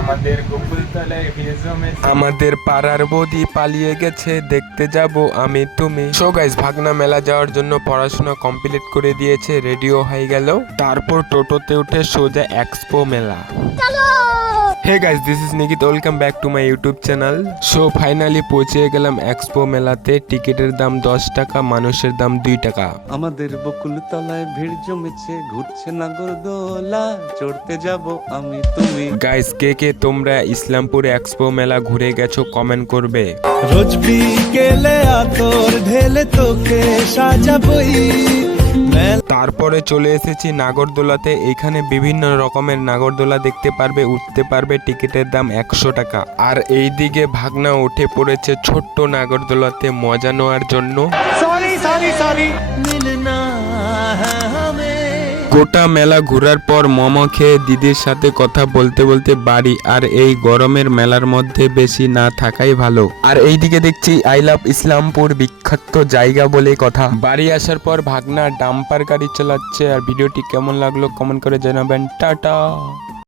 আমাদের গোকুলতলায় ভিড় জমেছে, আমাদের পাড়ার বৌদি পালিয়ে গেছে, দেখতে যাব আমি তুমি। সো গাইস, ভাগনা মেলা যাওয়ার জন্য পড়াশোনা কমপ্লিট করে দিয়েছে, রেডিও হয়ে গেল, তারপর টোটোতে উঠে সোজা এক্সপো মেলা। Hey guys, this is Nikit, welcome back to my YouTube channel. So finally পৌঁছে গেলাম এক্সপো মেলাতে। টিকিটের দাম 10 টাকা, মানুষের দাম 2 টাকা। আমাদের বকুলতলায় ভিড় জমেছে, ঘুরছে নাগরদোলা, চড়তে যাব আমি তুমি। গাইস, কে কে তোমরা ইসলামপুর এক্সপো মেলা ঘুরে গেছো কমেন্ট করবে। রোজ বিকেলে আতর ঢেলে তোকে সাজাবই। তারপরে চলে এসেছি নাগরদোলাতে। এখানে বিভিন্ন রকমের নাগরদোলা দেখতে পারবে, উঠতে পারবে, টিকিটের দাম 100 টাকা। আর এই দিকে ভাগনা উঠে পড়েছে ছোট্ট নাগরদোলাতে মজা নেওয়ার জন্য। মিলনা হ্যাঁ হামে। গোটা মেলা ঘোরার পর মোমো খেয়ে দিদির সাথে কথা বলতে বলতে বাড়ি। আর এই গরমের মেলার মধ্যে বেশি না থাকাই ভালো। আর এইদিকে দেখছি আই লাভ ইসলামপুর, বিখ্যাত জায়গা বলে কথা। বাড়ি আসার পর ভাগনা ডাম্পার গাড়ি চালাচ্ছে। আর ভিডিওটি কেমন লাগলো কমেন্ট করে জানাবেন। টাটা।